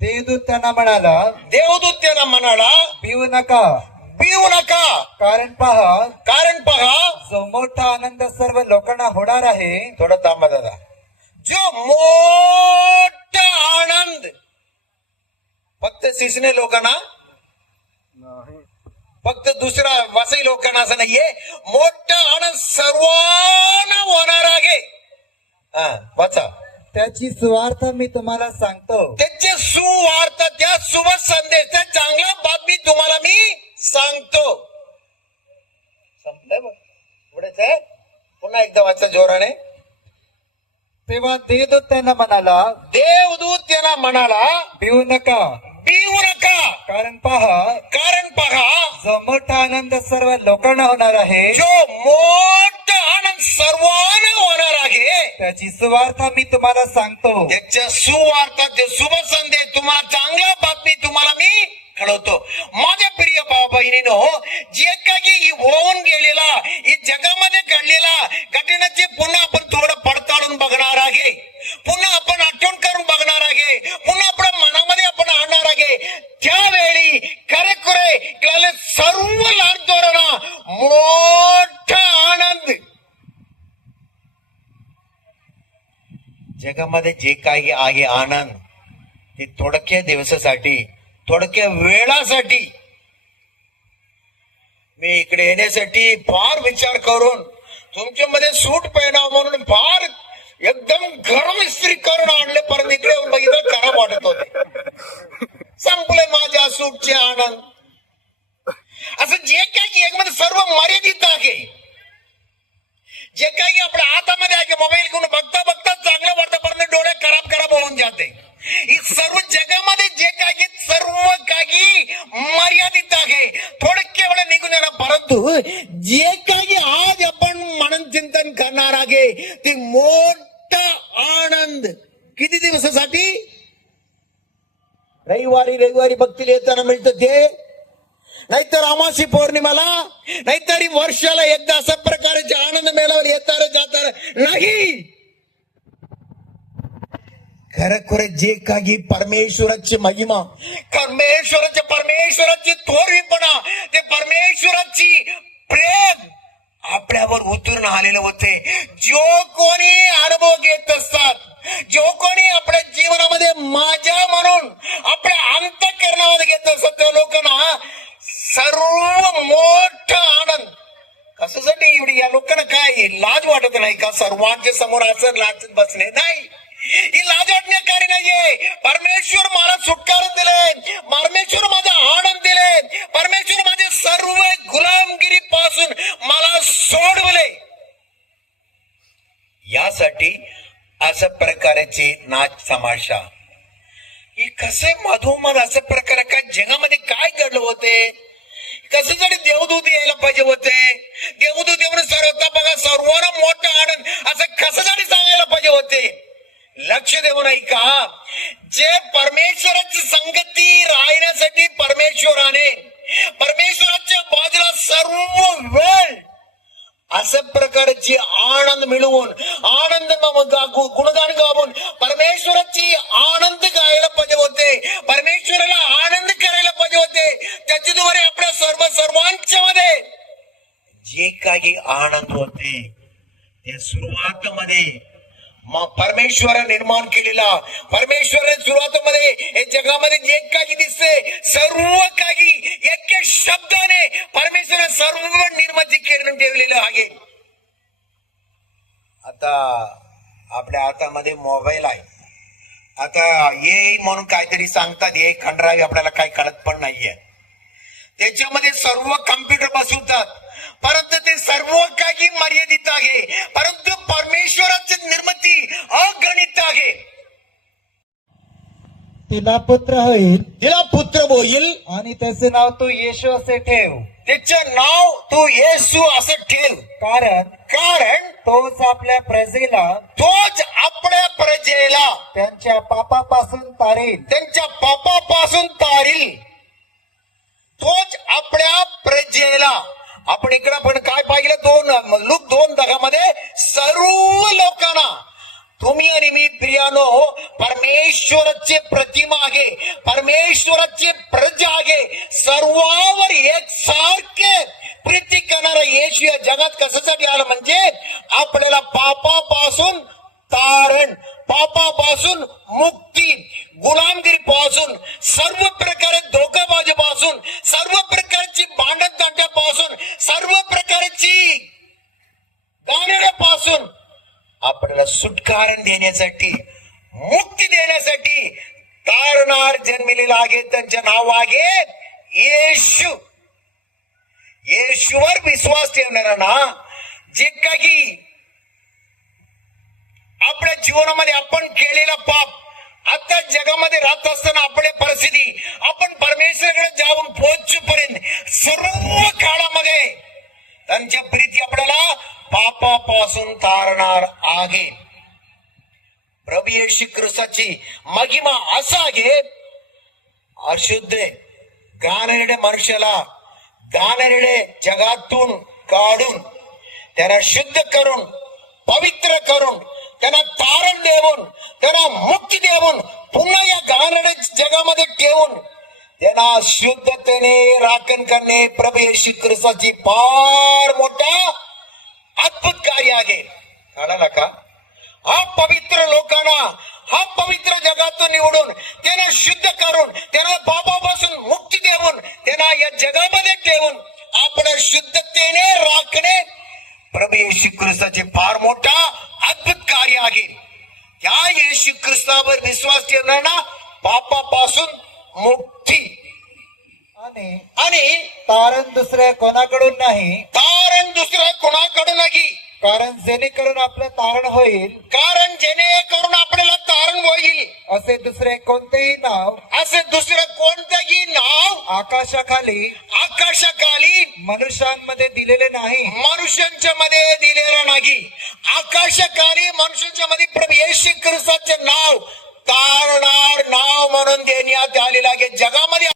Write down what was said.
देवदूत त्यांना म्हणाला, देवदूत त्यांना म्हणाला, भिवू नका, भिवू नका, कारण पहा जो मोठा आनंद सर्व लोकांना होणार आहे. थोडं थांबा दादा. जो मोठा आनंद फक्त सिसने लोकांना, फक्त दुसरा वसई लोकांना असं नाहीये, मोठा आनंद सर्वांना होणार आहे. वाचा. त्याची सुवार्थ मी तुम्हाला सांगतो. त्याचे सुवार्थ, त्या शुभ संदेश, त्या चांगल्या बातमी तुम्हाला मी सांगतो. संपलंय बघ, पुढेच आहे. पुन्हा एकदा वाचा जोराने. तेव्हा देवदूत त्यांना म्हणाला, देवदूत त्यांना म्हणाला, भिवू नका, भिवू नका, कारण पहा जो मोठा आनंद सर्व लोकांना होणार आहे. जो मोठा आनंद सर्वांना होणार आहे. त्याची सुवार्थ मी तुम्हाला सांगतो. त्याच्या सुवार्थ, ते शुभ संदेश, तुम्हाला चांगल्या बातमी तुम्हाला मी कळवतो. माझ्या प्रिय भाऊ बहिणीनो, जे काही होऊन गेलेला, ही जगामध्ये घडलेला घटनेचे पुन्हा आपण थोडं पडताळून बघणार आहे, पुन्हा आपण आठवण करून बघणार आहे, पुन्हा आपल्या मनामध्ये आपण आणणार आहे. त्यावेळी खरे सर्व लहान मोठा आनंद, जगामध्ये जे काही आहे आनंद, ते थोडक्या दिवसासाठी, थोडक्या वेळासाठी. मी इकडे येण्यासाठी फार विचार करून, तुमच्यामध्ये सूट पहिराव म्हणून फार एकदम गरम इस्त्री करून आणले, परत इकडे येऊन बघितलं खराब वाटत होते. संपले माझ्या सूटचे आनंद. असं जे काही एकमध्ये सर्व मर्यादित आहे, जे काही आपल्या हातामध्ये आहे, मोबाईल घेऊन बघता बघता चांगलं वाटतं, परंतु डोळे खराब होऊन जाते. ही सर्व जगामध्ये जे काही सर्व काही मर्यादित आहे, थोडक्या वेळा निघून येणार. परंतु जे काही आज आपण मनन चिंतन करणार आहे, ते मोठा आनंद किती दिवसासाठी? रविवारी बघतील येताना मिळतं ते, नाहीतर अमावासी पौर्णिमाला, नाहीतरी वर्षाला एकदा अशा प्रकारचे आनंद मेळावर येणार जाणार नाही. खरखुरे जे काही परमेश्वराची महिमा, परमेश्वराची थोरवीपणा, ते परमेश्वराची प्रेम आपल्यावर उतरून आलेलं होते. जो कोणी अनुभव घेत असतात, जो कोणी आपल्या जीवनामध्ये माझ्या म्हणून आपल्या अंतःकरणामध्ये घेत असतात, त्या लोकांना सर्व मोठा आनंद. कशासाठी एवढी या लोकांना काय लाज वाटत नाही का? सर्वांच्या समोर असं लाजत बसणे नाही, ही लाज वाटण्याकारी नाहीये. परमेश्वर मला सुटकार दिले, परमेश्वर माझा आनंद दिले, परमेश्वर माझे सर्व गुलामगिरी पासून मला सोडवले. यासाठी अशा प्रकारचे नाच तमाशा, हे कसे मधोमध अशा प्रकारे काय जगामध्ये काय घडलं होते? कशासाठी देवदूत यायला पाहिजे होते? देवदूत येऊन सर्वता बघा सर्वांना मोठा आनंद असं कशासाठी सांगायला पाहिजे होते? लक्ष देऊन ऐका. जे परमेश्वराची संगती राहण्यासाठी परमेश्वराच्या बाजूला सर्व वेळ अशा प्रकारची आनंद मिळवून, आनंद गुणगान गावून परमेश्वराची आनंद गायला पाहिजे होते, परमेश्वराला आनंद करायला पाहिजे होते. त्याच्याद्वारे आपल्या सर्वांच्या मध्ये जे काही आनंद होते, त्या सुरुवातीमध्ये परमेश्वराने निर्माण केलेला, परमेश्वराने सुरुवातीमध्ये हे जगामध्ये जे काही दिसते सर्व काही एका शब्दाने परमेश्वराने सर्व निर्मिती करून ठेवलेलं आहे. आता आपल्या हातामध्ये मोबाईल आहे, आता ये म्हणून काहीतरी सांगतात, हे खंडरावी आपल्याला काही कळत पण नाहीये. त्याच्यामध्ये सर्व कम्प्युटर बसवतात, परंतु ते सर्व काही मर्यादित आहे. परंतु परमेश्वराची निर्मिती अगणित आहे. तिला पुत्र होईल आणि त्याचे नाव तू येशू असे ठेव. त्याचं नाव तू येशू असं ठेव. कारण तोच आपल्या प्रजेला त्यांच्या पापापासून तारील. तोच आपल्या प्रजेला. आपण इकडे पण काय पाहिलं, 2 लूक 2:10 सर्व लोकांना तुम्ही आणि मी प्रियानो परमेश्वराची प्रतिमा आहे, परमेश्वराची प्रजा आहे. सर्वावर एकसारखे प्रीती करणारा येशू या जगात कशासाठी आला म्हणजे आपल्याला पापापासून तारण, पापापासून मुक्ती, गुलामगिरीपासून, सर्व प्रकारे धोकाबाजीपासून, सर्व प्रकारची भांडणतांड्यापासून, सर्व प्रकारची गाण्यापासून आपल्याला सुटकारण देण्यासाठी, मुक्ती देण्यासाठी तारणार जन्मलेला आहे. त्यांचे नाव आहे येशू. येशूवर विश्वास ठेवणाऱ्यांना जे काही आपल्या जीवनामध्ये आपण केलेला पाप, आता जगामध्ये राहत असताना आपली परिस्थिती, आपण परमेश्वराकडे जाऊन पोहोचूपर्यंत सर्व काळामध्ये त्यांच्या प्रीती आपल्याला पापापासून तारणार आहे. प्रभू येशू ख्रिस्ताची महिमा असा आहे, अशुद्ध घाणेरडे मनुष्याला घाणेरडे जगातून काढून त्यांना शुद्ध करून, पवित्र करून, त्यांना तारण देऊन, त्यांना मुक्ती देऊन, पुन्हा या घाणेरडे जगामध्ये ठेवून त्यांना शुद्धतेने राखण करणे प्रभू येशू ख्रिस्ताची फार मोठा अद्भुत कार्य आहे. कळाला का? हा पवित्र लोकांना, हा पवित्र जगातून निवडून, त्यांना शुद्ध करून, त्यांना पापापासून मुक्ती देऊन, त्यांना या जगामध्ये ठेवून आपण शुद्धतेने राखणे प्रभू येशू ख्रिस्ताचे फार मोठा अद्भुत कार्य आहे. या येशू ख्रिस्तावर विश्वास ठेवणाऱ्यांना पापापासून मुक्ती आणि तारण दुसऱ्या कोणाकडून नाही, तारण दुसऱ्या कोणाकडून नाही. कारण जेणेकरून आपलं तारण होईल, कारण जेणेकरून आपल्याला तारण होईल असे दुसरे कोणतेही नाव, असे दुसरं कोणतंही नाव आकाशाखाली मनुष्यांमध्ये दिलेले नाही. मनुष्यांच्या मध्ये दिलेलं नाही. आकाशकाली मनुष्यांच्या मध्ये प्रभू येशू ख्रिस्ताचे नाव तारणार नाव म्हणून देण्यात आलेलं आहे. जगामध्ये